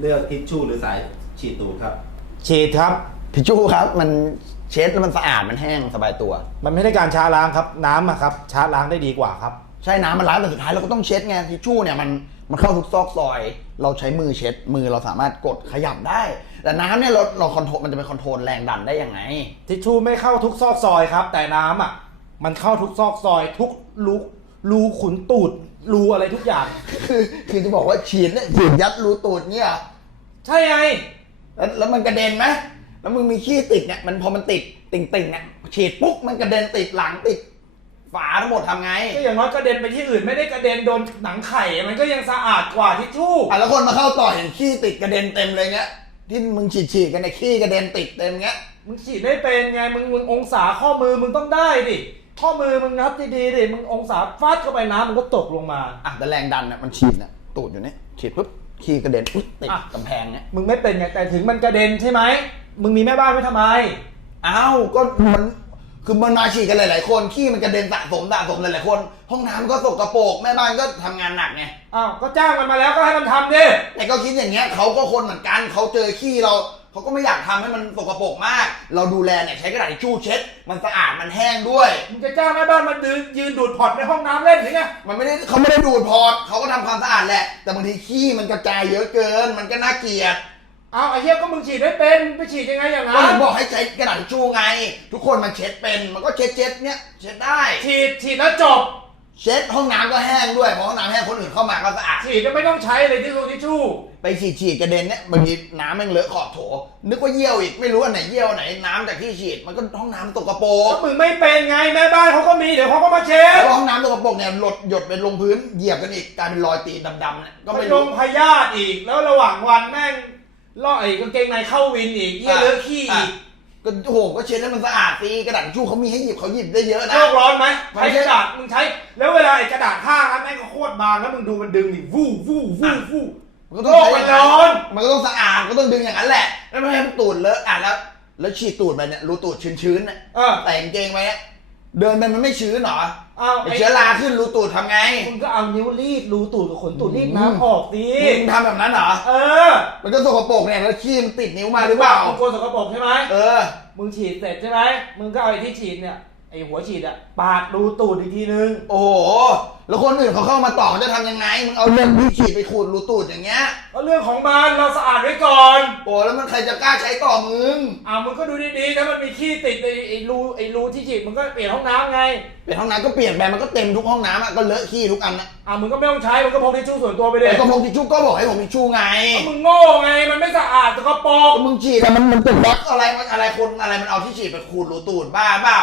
เลือกทิชชู่หรือสายฉีดตูดครับ ฉีดครับ ทิชชู่ครับมันเช็ดแล้วมันสะอาดมันแห้งสบายตัว มันไม่ได้การช้าล้างครับ น้ำอะครับช้าล้างได้ดีกว่าครับ ใช่น้ำมันล้างแต่สุดท้ายเราก็ต้องเช็ดไงทิชชู่เนี่ยมันมันเข้าทุกซอกซอย เราใช้มือเช็ดมือเราสามารถกดขยับได้ แต่น้ำเนี่ยเราเราคอนโทรลมันจะไปคอนโทรลแรงดันได้ยังไง ทิชชู่ไม่เข้าทุกซอกซอยครับ แต่น้ำอะ มันเข้าทุกซอกซอย ทุกรู รูขุนตูดรูอะไรทุกอย่าง คือคือจะบอกว่าฉีดเนี่ยฉีดยัดรูตูดเนี่ยใช่ไงแล้วแล้วมันกระเด็นไหมแล้วมึงมีขี้ติดเนี่ยมันพอมันติดติ่งติ่งๆเนี่ยฉีดปุ๊บมันกระเด็นติดหลังติด ฝาทั้งหมดทำไงก็อย่างน้อยกระเด็นไปที่อื่นไม่ได้กระเด็นโดนหนังไข่มันก็ยังสะอาดกว่าทิชชู่อะแล้วคนมาเข้าต่อเห็นขี้ติดกระเด็นเต็มเลยเงี้ยที่มึงฉีดฉีดๆกันในยขี้กระเด็นติดเต็มเงี้ย มึงฉีดไม่เป็นไงมึงมึงองศาข้อมือมึงต้องได้ดิ ข้อมือมึงนับดีๆดิมึงองศาฟาดเข้าไปน้ำมันก็ตกลงมา อะแต่แรงดันเนี่ยมันฉีดเนี่ยตูดอยู่เนี่ยฉีดปุ๊บขี้กระเด็นอุ๊ยติดอะ กำแพงเนี่ยมึงไม่เป็นไงแต่ถึงมันกระเด็นใช่ไหมมึงมีแม่บ้านไว้ทำไม อ้าวก็มันคือมันมาฉีดกันหลายๆคนขี้มันกระเด็นสะสมสะสมหลายๆคน ห้องน้ำก็สกปรกแม่บ้านก็ทำงานหนักไงอ้าวก็จ้างมันมาแล้วก็ให้มันทำดิ แต่ก็คิดอย่างเงี้ยเขาก็คนเหมือนกันเขาเจอขี้เรา เขาก็ไม่อยากทำให้มันสกปรกมาก เราดูแลเนี่ยใช้กระดาษทิชชู่เช็ด มันสะอาดมันแห้งด้วย มึงจะจ้างแม่บ้านมายืนยืนดูดพอร์ตในห้องน้ำเล่นหรือไงมันไม่ได้เขาไม่ได้ดูดพอร์ตเขาก็ทำความสะอาดแหละ แต่บางทีขี้มันกระจายเยอะเกิน มันก็น่าเกลียดอ้าวไอ้เหี้ยก็มึงฉีดไม่เป็นมึงไปฉีดยังไงอย่างก็นั้นถึงบอกให้ใช้กระดาษทิชชู่ไง ทุกคนมันเช็ดเป็น มันก็เช็ดเช็ดๆเนี่ยเช็ดได้ ฉีดฉีดแล้วจบ เช็ดห้องน้ำก็แห้งด้วยเพราะห้องน้ำแห้งคนอื่นเข้ามาก็สะอาด ฉีดก็ไม่ต้องใช้เลยที่ซูทิชชู่ไปฉีดฉีดกระเด็นเนี่ยบางทีน้ำแม่งเลอะขอบโถ นึกว่าเยี่ยวอีกไม่รู้อันไหนเยี่ยวอันไหนน้ำจากที่ฉีดมันก็ห้องน้ำตกกระโปรก็กมึงไม่เป็นไงแม่บ้านเขาก็มีเดี๋ยวเขาก็มาเช็ดแล้วห้องน้ำตกกระโปรกเนี่ยหลดหยดไปลงพื้นเหยียบกันอีกกลายเป็นรอยตีนดำๆเนี่ยก็ก็ไม่ลรู้งพยาธิอีกแล้วระหว่างวันแม่งล่อไอ้กางเกงในเข้าวินอีกเยี่ยเลอะขี้อีก ก็โอ้โหก็เช็ดให้มันสะอาดสิกระดาษทิชชู่เขามีให้หยิบเขาหยิบได้เยอะนะ โลกร้อนไหมไม่ใช้ใช่กระดาษมึงใช้ แล้วเวลาไอ้กระดาษผ้าครับแม่งก็โคตรบางแล้วมึงดูมันดึงดิวู้วู้วู้วู้มันก็ต้องใช้โลกมันร้อน มันก็ต้องสะอาดก็ต้องดึงอย่างนั้นแหละแล้วไม่ให้มันตูดเลอะอะแล้ว แล้วฉีดตูดไปเนี่ยรูตูดชื้นๆเนี่ยเออ แต่กางเกงไปเนี่ย เดินไปมันไม่ชื้นเหรอเอาไอ้ไอ้เชื้อราขึ้นรูตูดทำไงมึงก็เอานิ้วรีดรูตูดกับขนตูดรีดอืมน้ำออกดิมึงทำแบบนั้นเหรอ เออมันก็สกปรกเนี่ยแล้วขี้มันติดนิ้วมาหรือเปล่ามึงกลัวสกปรกใช่ไหมเออ มึงฉีดเสร็จใช่ไหมมึงก็เอาไอ้ที่ฉีดเนี่ยไอ้หัวฉีดอะปาดรูตูดอีกทีนึง โอ้โห แล้วคนอื่นเขาเข้ามาต่อเขาจะทำยังไง มึงเอาเรื่องที่ฉีดไปขูดรูตูดอย่างเงี้ย ก็เรื่องของมันเราสะอาดไว้ก่อนโอ้แล้วมันใครจะกล้าใช้ต่อมึง อ่ามึงก็ดูดีๆถ้ามันมีขี้ติดไอ้ไอ้รูไอ้รูที่ฉีดมึงก็เปลี่ยนห้องน้ำไงเป็นห้องน้ำก็เปลี่ยนไปมันก็เต็มทุกห้องน้ำอะก็เลอะขี้ทุกอันนะอ่ามึงก็ไม่ต้องใช้มึงก็พกทิชชู่ส่วนตัวไปเลยแต่กระพงทิชชู่ก็บอกให้ผมทิชชู่ไงมึงโง่ไงมันไม่สะอาดสกปรกก็มึงฉีดอะมันมันติดบล็อกอะไรมันอะไรคนอะไรมันเอาที่ฉีดไปขูดรูตูดบ้าเปล่า